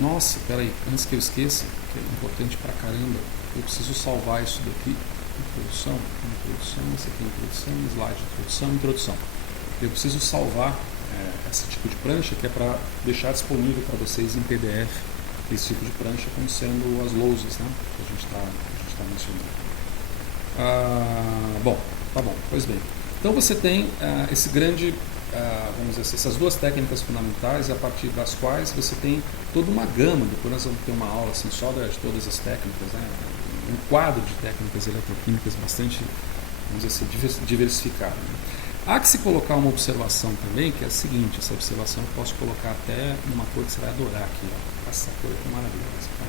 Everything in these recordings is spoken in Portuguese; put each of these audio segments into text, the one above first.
Nossa, peraí, antes que eu esqueça, que é importante pra caramba, eu preciso salvar isso daqui. Introdução, esse aqui é introdução, slide, introdução. Eu preciso salvar esse tipo de prancha, que é para deixar disponível para vocês em PDF esse tipo de prancha como sendo as lousas, né, que a gente está mencionando. Bom, tá bom, pois bem. Então você tem esse grande, vamos dizer assim, essas duas técnicas fundamentais, a partir das quais você tem toda uma gama. Depois nós vamos ter uma aula assim, só de todas as técnicas, né, um quadro de técnicas eletroquímicas bastante, vamos dizer assim, diversificado. Né? Há que se colocar uma observação também, que é a seguinte, essa observação eu posso colocar até numa cor que você vai adorar aqui, ó. Essa cor aqui é maravilhosa. Tá?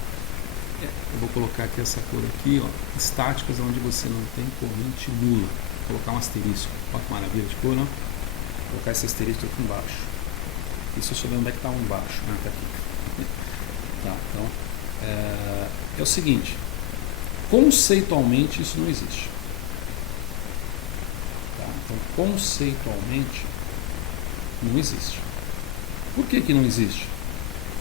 Eu vou colocar aqui essa cor aqui, ó, estáticas onde você não tem corrente nula. Vou colocar um asterisco, olha que maravilha de cor, não? Vou colocar esse asterisco aqui embaixo. Isso eu souber onde é que está um embaixo, né? Tá aqui. Tá, então, é o seguinte, conceitualmente isso não existe. Então, conceitualmente, não existe. Por que não existe?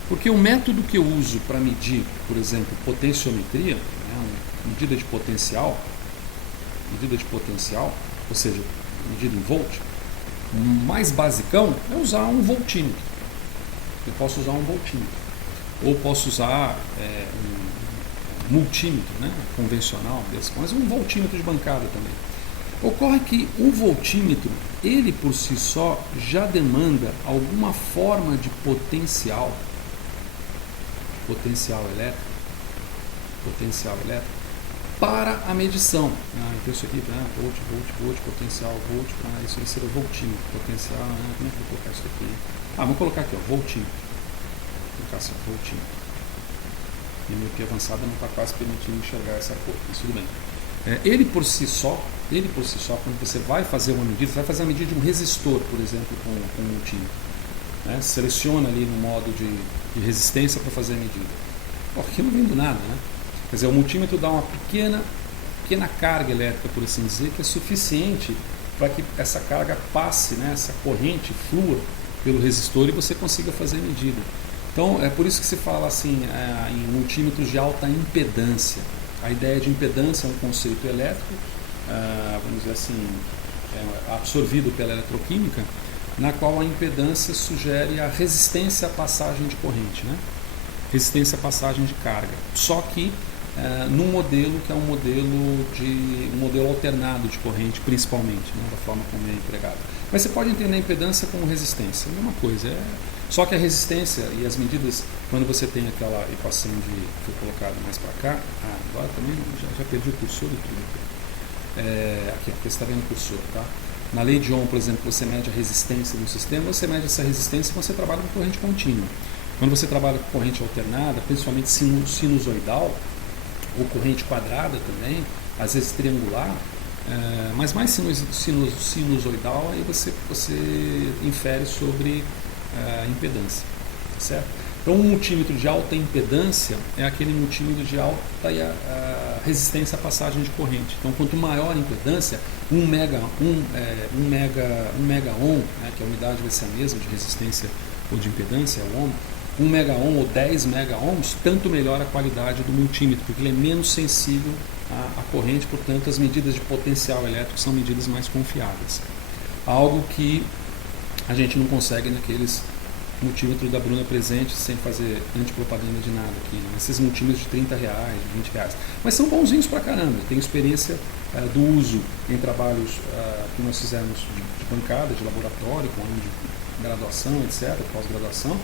Porque o método que eu uso para medir, por exemplo, potenciometria, né, medida de potencial, ou seja, medida em volt, mais basicão é usar um voltímetro. Eu posso usar um voltímetro. Ou posso usar um multímetro, né, convencional, mas um voltímetro de bancada também. Ocorre que o voltímetro, ele por si só, já demanda alguma forma de potencial elétrico, para a medição. Então isso aqui, volt, potencial, volt, isso aí seria o voltímetro, potencial, como é que eu vou colocar isso aqui? Vamos colocar aqui, ó, voltímetro. Vou colocar assim, voltímetro. Minha miopia avançada não está quase permitindo enxergar essa cor, mas tudo bem. Ele por si só, quando você vai fazer uma medida, você vai fazer a medida de um resistor, por exemplo, com um multímetro. Né? Seleciona ali no modo de resistência para fazer a medida. Aqui não vem do nada, né? Quer dizer, o multímetro dá uma pequena carga elétrica, por assim dizer, que é suficiente para que essa carga passe, né, essa corrente flua pelo resistor e você consiga fazer a medida. Então, é por isso que se fala assim em multímetros de alta impedância. A ideia de impedância é um conceito elétrico, vamos dizer assim, absorvido pela eletroquímica, na qual a impedância sugere a resistência à passagem de corrente, né? Resistência à passagem de carga. Só que num modelo que é um modelo alternado de corrente, principalmente, né, da forma como é empregado. Mas você pode entender a impedância como resistência, é a mesma coisa. Só que a resistência e as medidas, quando você tem aquela equação que foi colocada mais para cá, agora também já perdi o cursor e tudo aqui, porque você está vendo o cursor, tá? Na lei de Ohm, por exemplo, você mede a resistência do sistema, você mede essa resistência quando você trabalha com corrente contínua. Quando você trabalha com corrente alternada, principalmente sinusoidal, ou corrente quadrada também, às vezes triangular, mas mais sinusoidal, aí você infere sobre impedância, certo? Então, um multímetro de alta impedância é aquele multímetro de alta resistência à passagem de corrente. Então, quanto maior a impedância, 1 mega ohm, né, que a unidade vai ser a mesma de resistência ou de impedância, é o ohm, 1 mega ohm ou 10 mega ohms, tanto melhor a qualidade do multímetro, porque ele é menos sensível à corrente, portanto, as medidas de potencial elétrico são medidas mais confiáveis. Algo que a gente não consegue naqueles multímetros da Bruna Presente, sem fazer antipropaganda de nada aqui, né? Esses multímetros de R$30, de R$20. Mas são bonzinhos pra caramba. Eu tenho experiência do uso em trabalhos que nós fizemos de bancada, de laboratório, com ano de graduação, etc., pós-graduação,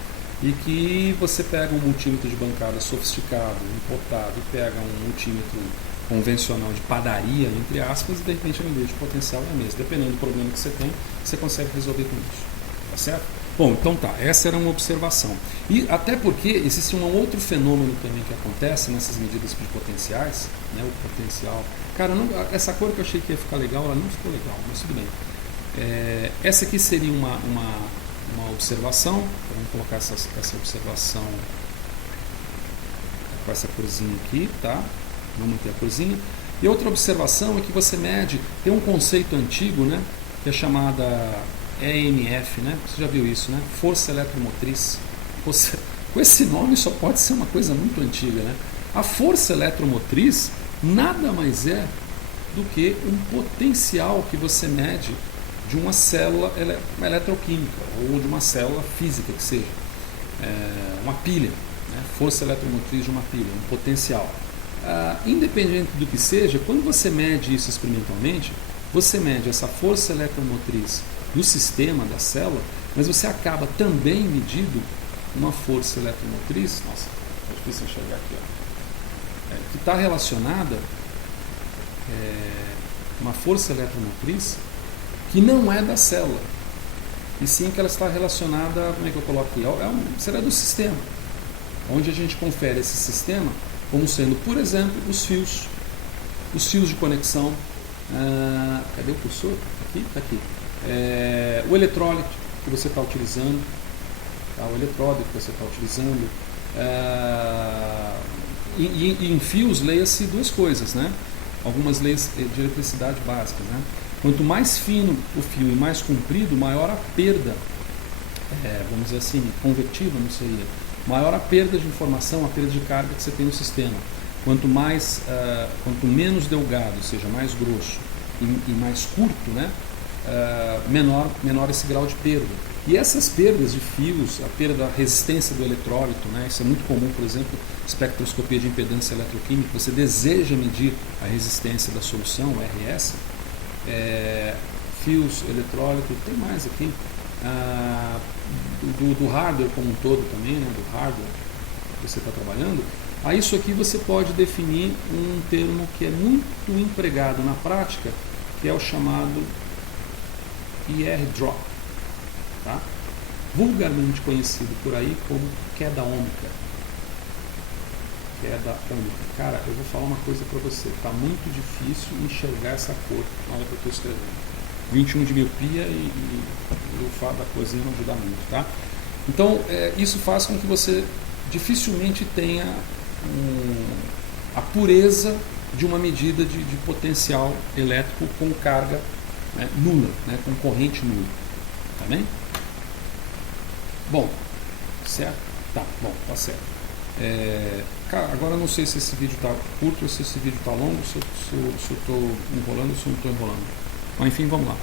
e que você pega um multímetro de bancada sofisticado, importado, e pega um multímetro convencional de padaria, entre aspas, e de repente a medida de potencial é a mesma. Dependendo do problema que você tem, você consegue resolver com isso. Tá certo? Bom, então tá, essa era uma observação. E até porque existe um outro fenômeno também que acontece nessas medidas de potenciais, né, o potencial. Cara, essa cor que eu achei que ia ficar legal, ela não ficou legal, mas tudo bem. Essa aqui seria uma observação. Vamos colocar essa observação com essa corzinha aqui, tá? Vamos manter a corzinha. E outra observação é que você mede, tem um conceito antigo, né, que é chamada EMF, né? Você já viu isso, né? Força eletromotriz. com esse nome só pode ser uma coisa muito antiga, né? A força eletromotriz nada mais é do que um potencial que você mede de uma célula eletroquímica ou de uma célula física que seja, uma pilha, né? Força eletromotriz de uma pilha, um potencial. Independente do que seja, quando você mede isso experimentalmente, você mede essa força eletromotriz do sistema da célula, mas você acaba também medindo uma força eletromotriz, nossa, é difícil enxergar aqui, que está relacionada uma força eletromotriz que não é da célula, e sim que ela está relacionada, como é que eu coloco aqui? Será do sistema, onde a gente confere esse sistema como sendo, por exemplo, os fios de conexão. Cadê o cursor? Aqui? Está aqui. O eletrólito que você está utilizando, o eletrólito que você está utilizando. E em fios, leia-se duas coisas, né? Algumas leis de eletricidade básicas, né? Quanto mais fino o fio e mais comprido, maior a perda, vamos dizer assim, convetiva, não seria? Maior a perda de informação, a perda de carga que você tem no sistema. Quanto menos delgado, ou seja, mais grosso e mais curto, né? Menor esse grau de perda. E essas perdas de fios, a perda da resistência do eletrólito, né? Isso é muito comum, por exemplo, espectroscopia de impedância eletroquímica, você deseja medir a resistência da solução, o RS, fios, eletrólito, tem mais aqui, do hardware como um todo também, né? Do hardware que você está trabalhando. A isso aqui você pode definir um termo que é muito empregado na prática, que é o chamado IR drop, tá? Vulgarmente conhecido por aí como queda ômica. Queda ômica. Cara, eu vou falar uma coisa para você, tá muito difícil enxergar essa cor na hora que eu estou escrevendo. 21 de miopia e o fato da coisinha não ajuda muito, tá? Então, isso faz com que você dificilmente tenha a pureza de uma medida de potencial elétrico com carga nula, né, com corrente nula. Tá bem? Bom, certo? Tá, bom, tá certo. Cara, agora eu não sei se esse vídeo está curto ou se esse vídeo está longo, se eu estou enrolando ou se eu não estou enrolando. Mas enfim, vamos lá.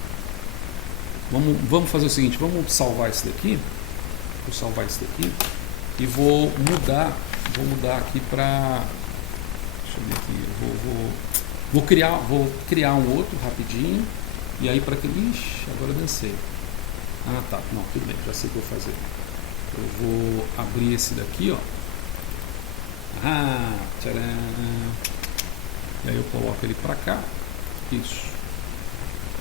Vamos fazer o seguinte, vamos salvar esse daqui. Vou salvar esse daqui e vou mudar aqui para... Deixa eu ver aqui, vou criar um outro rapidinho. E aí para que... Ixi, agora eu dancei. Tá, não, tudo bem, já sei o que eu vou fazer. Eu vou abrir esse daqui, ó. Tcharam. E aí eu coloco ele para cá. Isso.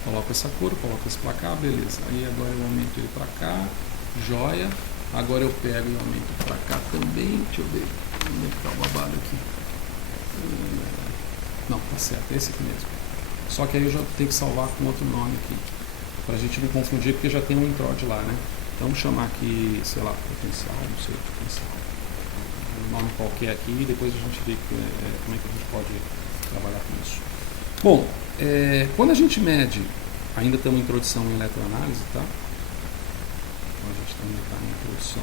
Coloco essa cor, coloco esse para cá, beleza. Aí agora eu aumento ele para cá. Joia. Agora eu pego e aumento para cá também. Deixa eu ver. Como é que tá o babado aqui? Não, tá certo, é esse aqui mesmo. Só que aí eu já tenho que salvar com outro nome aqui, pra gente não confundir, porque já tem um introde lá, né? Então vamos chamar aqui, sei lá, potencial, não sei, potencial. Um nome qualquer aqui e depois a gente vê como é que a gente pode trabalhar com isso. Bom, quando a gente mede, ainda estamos em introdução em eletroanálise, tá? Então a gente ainda está em introdução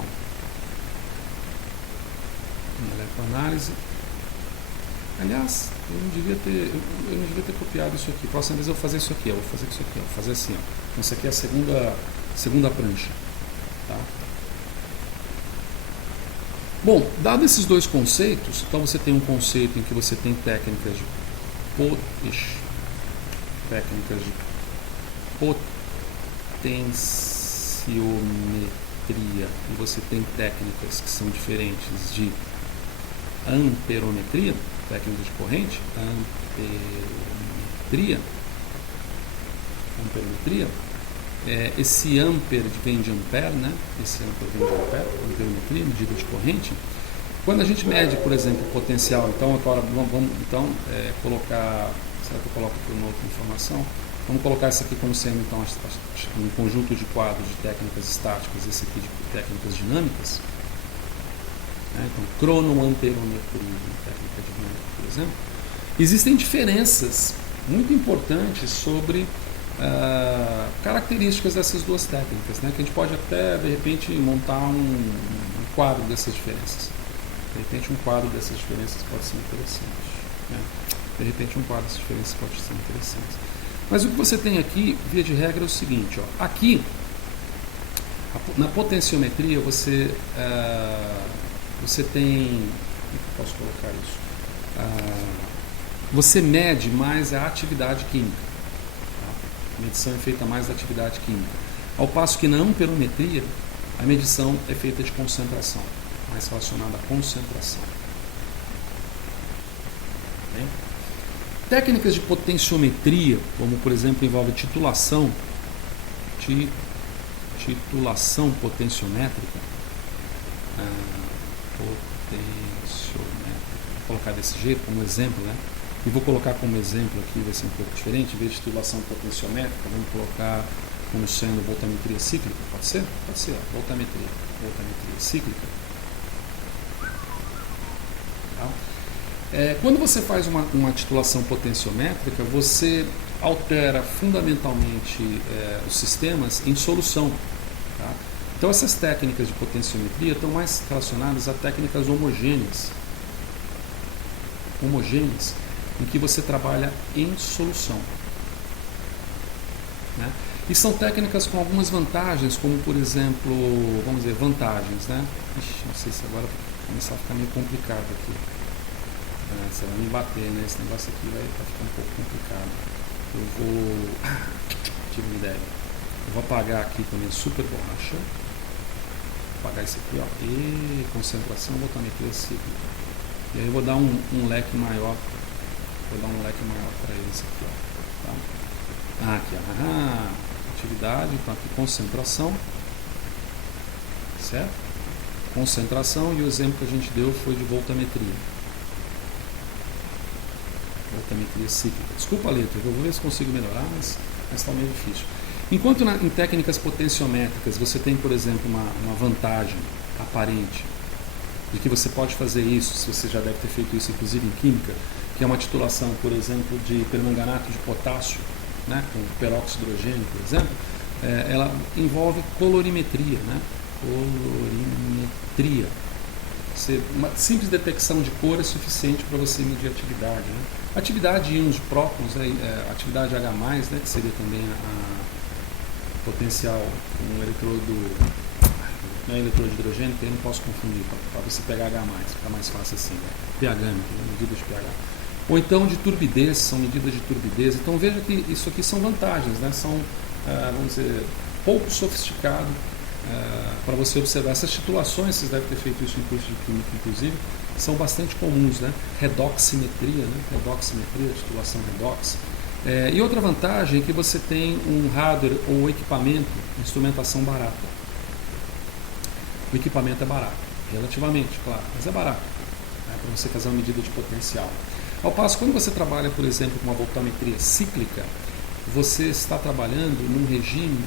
em eletroanálise. Aliás, eu não devia ter copiado isso aqui. Próxima vez eu vou fazer isso aqui, eu vou fazer isso aqui, eu vou fazer assim, ó. Então isso aqui é a segunda prancha, tá? Bom, dado esses dois conceitos, então você tem um conceito em que você tem técnicas de potenciometria e você tem técnicas que são diferentes de amperometria, técnicas de corrente, amperometria, esse ampere vem de ampere, né? Esse ampere vem de ampere, amperometria, medida de corrente. Quando a gente mede, por exemplo, o potencial, então agora vamos colocar, será que eu coloco aqui uma outra informação? Vamos colocar isso aqui como sendo então um conjunto de quadros de técnicas estáticas, esse aqui de técnicas dinâmicas. Então, cronoamperometria, técnica dinâmica, por exemplo. Existem diferenças muito importantes sobre características dessas duas técnicas, né? Que a gente pode até, de repente, montar um quadro dessas diferenças. De repente um quadro dessas diferenças pode ser interessante. Né? De repente um quadro dessas diferenças pode ser interessante. Mas o que você tem aqui, via de regra, é o seguinte. Ó, aqui, na potenciometria, você tem... Como é que eu posso colocar isso? Você mede mais a atividade química. Tá? A medição é feita mais da atividade química. Ao passo que na amperometria, a medição é feita de concentração, mais relacionada à concentração. Bem? Técnicas de potenciometria, como por exemplo envolve titulação potenciométrica, vou colocar desse jeito como exemplo, né? E vou colocar como exemplo aqui, vai ser um pouco diferente, em vez de titulação potenciométrica, vamos colocar como sendo voltametria cíclica, pode ser? Pode ser, ó, voltametria cíclica. Tá? Quando você faz uma titulação potenciométrica, você altera fundamentalmente os sistemas em solução. Tá? Então essas técnicas de potenciometria estão mais relacionadas a técnicas homogêneas, em que você trabalha em solução. Né? E são técnicas com algumas vantagens, como por exemplo, vamos dizer, vantagens, né? Ixi, não sei se agora vai começar a ficar meio complicado aqui. Você vai me bater, né? Esse negócio aqui vai ficar um pouco complicado. Eu vou... tive uma ideia. Eu vou apagar aqui também a super borracha. Vou apagar isso aqui, ó. E concentração, voltametria cíclica. E aí eu vou dar um leque maior. Vou dar um leque maior para eles aqui, ó. Tá? Aqui, ó. Atividade, então aqui concentração, certo? Concentração, e o exemplo que a gente deu foi de voltametria cíclica. Desculpa a letra, eu vou ver se consigo melhorar, mas está meio difícil. Enquanto em técnicas potenciométricas você tem, por exemplo, uma vantagem aparente de que você pode fazer isso, se você já deve ter feito isso inclusive em química, que é uma titulação, por exemplo, de permanganato de potássio, né, com peróxido de hidrogênio, por exemplo, ela envolve colorimetria, né? Colorimetria. Uma simples detecção de cor é suficiente para você medir a atividade. Né? Atividade de íons de prótons, atividade H+, né, que seria também a potencial com um eletrodo, não é eletrodo de hidrogênio, que eu não posso confundir, para você pegar H+, fica mais fácil assim, né? pH, medida de pH. Ou então de turbidez, são medidas de turbidez. Então veja que isso aqui são vantagens, né? São, vamos dizer, pouco sofisticado para você observar. Essas titulações, vocês devem ter feito isso em curso de química, inclusive, são bastante comuns, né? Redoximetria, né? Redoximetria, titulação redox. E outra vantagem é que você tem um hardware ou equipamento, instrumentação barata. O equipamento é barato, relativamente, claro, mas é barato, né? Para você fazer uma medida de potencial. Ao passo, quando você trabalha, por exemplo, com uma voltametria cíclica, você está trabalhando num regime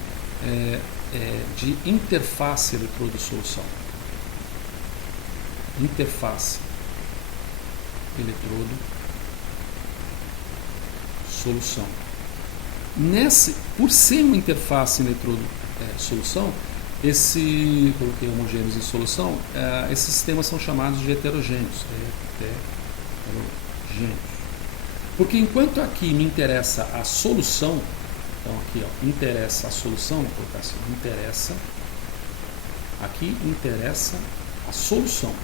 de interface eletrodo-solução. Interface eletrodo-solução. Por ser uma interface eletrodo-solução, coloquei homogêneos em solução, esses sistemas são chamados de heterogêneos. Porque enquanto aqui me interessa a solução, então aqui ó, interessa a solução, vou colocar assim, aqui interessa a solução,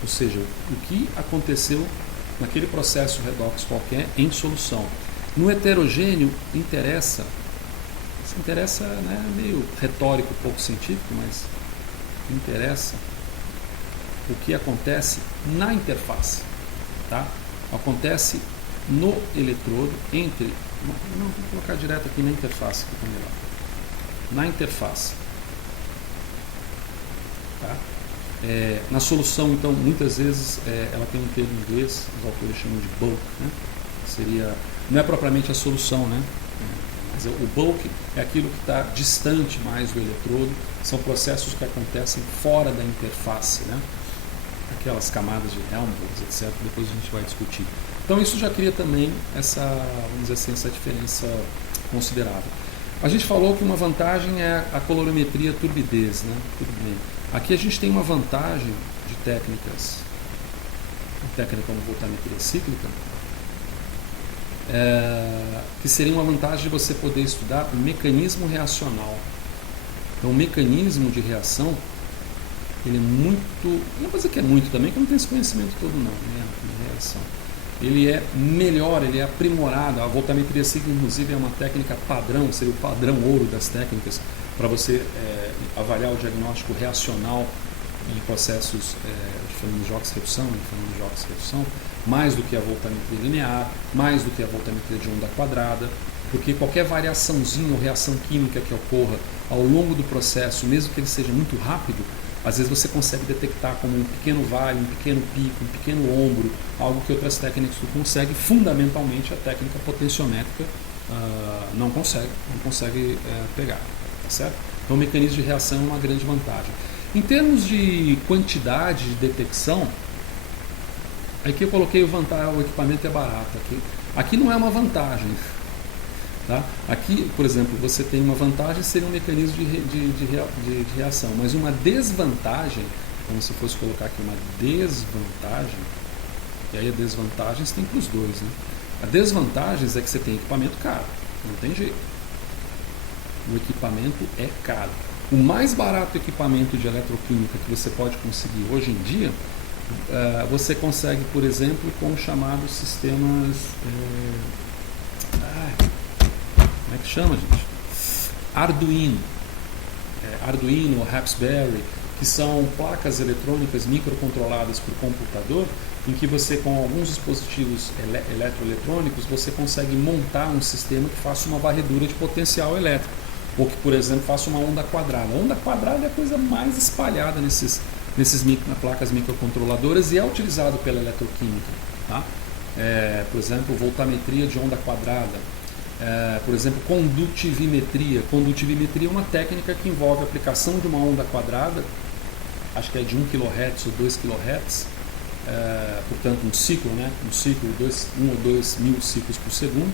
ou seja, o que aconteceu naquele processo redox qualquer em solução. No heterogêneo interessa, né, meio retórico, pouco científico, mas interessa o que acontece na interface, tá? Acontece no eletrodo entre... Não, vou colocar direto aqui na interface, que é melhor. Na interface. Tá? Na solução, então, muitas vezes ela tem um termo em inglês, os autores chamam de bulk, né? Não é propriamente a solução, né? Mas o bulk é aquilo que está distante mais do eletrodo, são processos que acontecem fora da interface, né? Aquelas camadas de Helmholtz, etc. Depois a gente vai discutir. Então isso já cria também essa, vamos dizer assim, essa diferença considerável. A gente falou que uma vantagem é a colorimetria turbidez, né? Tudo bem. Aqui a gente tem uma vantagem de técnicas, técnica como voltametria cíclica, que seria uma vantagem de você poder estudar o mecanismo reacional. Então, o mecanismo de reação, ele é muito, não vou dizer que é muito também, que eu não tenho esse conhecimento todo não, né, de reação. Ele é melhor, ele é aprimorado. A voltametria cíclica, inclusive, é uma técnica padrão, seria o padrão ouro das técnicas para você avaliar o diagnóstico reacional em processos de fenômenos de oxirredução, mais do que a voltametria linear, mais do que a voltametria de onda quadrada, porque qualquer variaçãozinha ou reação química que ocorra ao longo do processo, mesmo que ele seja muito rápido, às vezes você consegue detectar como um pequeno vale, um pequeno pico, um pequeno ombro, algo que outras técnicas não conseguem. Fundamentalmente a técnica potenciométrica não consegue pegar, tá certo? Então o mecanismo de reação é uma grande vantagem. Em termos de quantidade de detecção, aqui eu coloquei o equipamento é barato. Aqui não é uma vantagem. Tá? Aqui, por exemplo, você tem uma vantagem, seria um mecanismo de reação, mas uma desvantagem, como se fosse colocar aqui uma desvantagem, e aí a desvantagem tem para os dois. Né? A desvantagem é que você tem equipamento caro, não tem jeito. O equipamento é caro. O mais barato equipamento de eletroquímica que você pode conseguir hoje em dia, você consegue, por exemplo, com os chamados sistemas... como é que chama, gente? Arduino ou Raspberry, que são placas eletrônicas microcontroladas por computador, em que você, com alguns dispositivos eletroeletrônicos, você consegue montar um sistema que faça uma varredura de potencial elétrico, ou que, por exemplo, faça uma onda quadrada. A onda quadrada é a coisa mais espalhada nesses placas microcontroladoras e é utilizado pela eletroquímica. Tá? Por exemplo, voltametria de onda quadrada. Por exemplo, condutivimetria. Condutivimetria é uma técnica que envolve a aplicação de uma onda quadrada, acho que é de 1 kHz ou 2 kHz, portanto um ciclo, 1 ou 2 mil ciclos por segundo,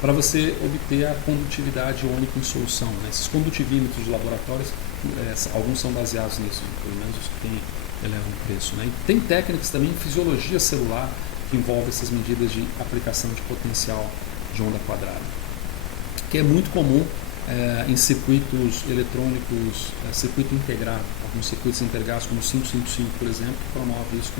para você obter a condutividade iônica em solução. Né? Esses condutivímetros de laboratórios, alguns são baseados nisso, pelo menos os que elevam o preço. Né? E tem técnicas também em fisiologia celular que envolvem essas medidas de aplicação de potencial de onda quadrada, que é muito comum em circuitos eletrônicos, circuito integrado, alguns circuitos integrados como o 555, por exemplo, que promove isso,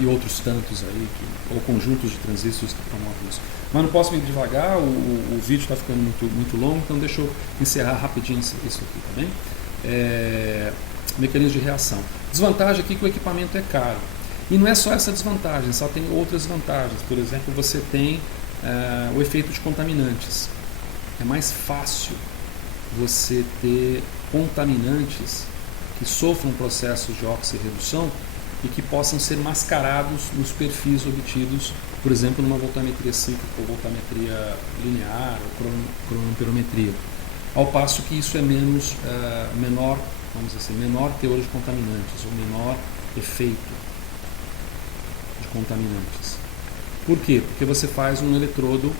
e outros tantos aí, ou conjuntos de transistores que promovem isso. Mas não posso me devagar, o vídeo está ficando muito longo, então deixa eu encerrar rapidinho isso aqui, tá bem? Mecanismo de reação. Desvantagem aqui que o equipamento é caro. E não é só essa desvantagem, só tem outras vantagens. Por exemplo, você tem o efeito de contaminantes. É mais fácil você ter contaminantes que sofram processos de oxirredução e que possam ser mascarados nos perfis obtidos, por exemplo, numa voltametria cíclica ou voltametria linear ou cronoamperometria. Ao passo que isso é menor teor de contaminantes ou menor efeito de contaminantes. Por quê? Porque você faz um eletrodo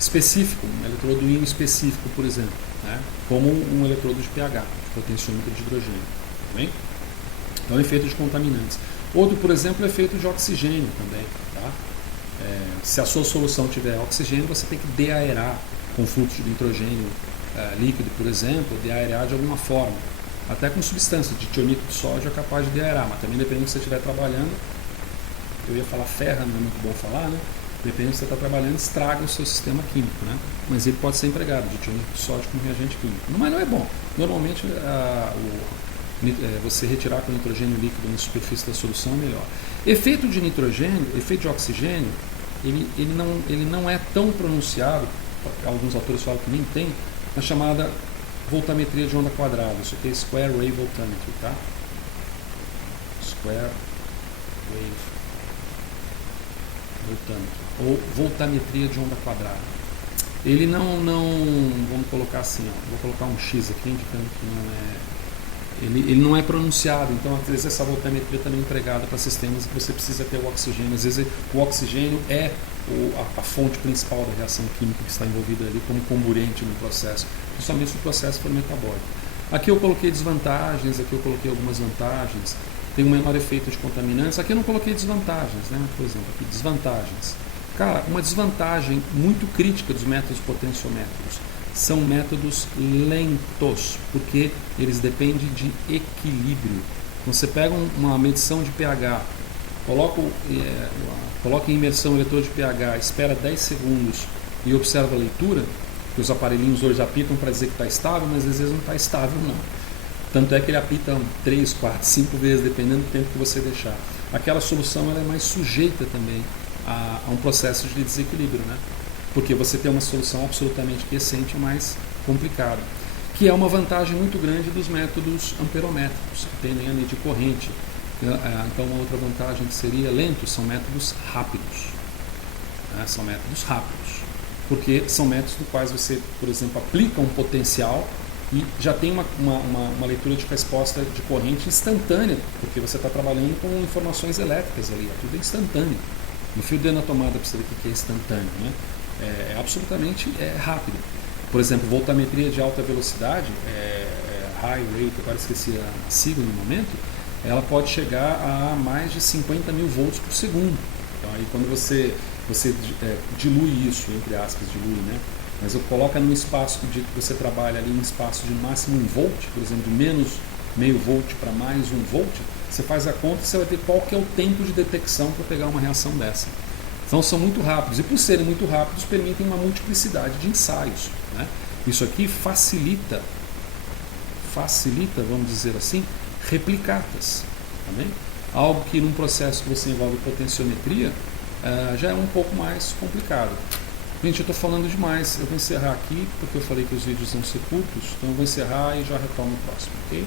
específico, um eletrodo íon específico, por exemplo, né? Como um eletrodo de pH, de potenciômetro de hidrogênio. Tá bem? Então, efeito de contaminantes. Outro, por exemplo, é efeito de oxigênio também. Tá? Se a sua solução tiver oxigênio, você tem que deaerar com fluxo de nitrogênio líquido, por exemplo, deaerar de alguma forma. Até com substância de tionito de sódio é capaz de deaerar, mas também dependendo do que você estiver trabalhando, eu ia falar ferra, não é muito bom falar, né? Dependendo do que você está trabalhando, estraga o seu sistema químico, né? Mas ele pode ser empregado de tionito de sódio como reagente químico. Mas não é bom. Normalmente, você retirar com nitrogênio líquido na superfície da solução é melhor. Efeito de nitrogênio, efeito de oxigênio, ele não é tão pronunciado, alguns autores falam que nem tem, na chamada voltametria de onda quadrada. Isso aqui é Square Wave Voltammetry, tá? Square Wave Voltammetry, ou voltametria de onda quadrada. Ele não vamos colocar assim, ó, vou colocar um X aqui indicando que não é. Ele não é pronunciado, então às vezes essa voltametria também é empregada para sistemas que você precisa ter o oxigênio. Às vezes o oxigênio é a fonte principal da reação química que está envolvida ali como comburente no processo, justamente se o processo for metabólico. Aqui eu coloquei desvantagens, aqui eu coloquei algumas vantagens. Tem um menor efeito de contaminantes. Aqui eu não coloquei desvantagens, né? Por exemplo, aqui desvantagens. Cara, uma desvantagem muito crítica dos métodos potenciométricos são métodos lentos, porque eles dependem de equilíbrio. Então, você pega uma medição de pH, coloca em imersão o leitor de pH, espera 10 segundos e observa a leitura, que os aparelhinhos hoje apitam para dizer que está estável, mas às vezes não está estável não. Tanto é que ele apita 3, 4, 5 vezes, dependendo do tempo que você deixar. Aquela solução ela é mais sujeita também a um processo de desequilíbrio, né? Porque você tem uma solução absolutamente quiescente mais complicada, que é uma vantagem muito grande dos métodos amperométricos, que tendem a medir corrente. Então, uma outra vantagem que seria lentos são métodos rápidos. Né? São métodos rápidos, porque são métodos dos quais você, por exemplo, aplica um potencial e já tem uma leitura de resposta de corrente instantânea, porque você está trabalhando com informações elétricas ali, tudo é instantâneo. No fio dentro da tomada, para você ver o que é instantâneo, né? É absolutamente rápido. Por exemplo, voltametria de alta velocidade, high rate, agora esqueci a sigla no momento, ela pode chegar a mais de 50 mil volts por segundo. Então, aí quando você dilui isso, entre aspas, dilui, né? Mas eu coloco num espaço que você trabalha ali, um espaço de máximo 1 volt, por exemplo, de menos meio volt para mais 1 volt, você faz a conta e você vai ter qual que é o tempo de detecção para pegar uma reação dessa. Então são muito rápidos, e por serem muito rápidos permitem uma multiplicidade de ensaios, né? Isso aqui facilita, vamos dizer assim, replicatas, tá bem? Algo que num processo que você envolve potenciometria já é um pouco mais complicado. Gente, eu estou falando demais, eu vou encerrar aqui porque eu falei que os vídeos vão ser curtos, então eu vou encerrar e já retomo o próximo, ok?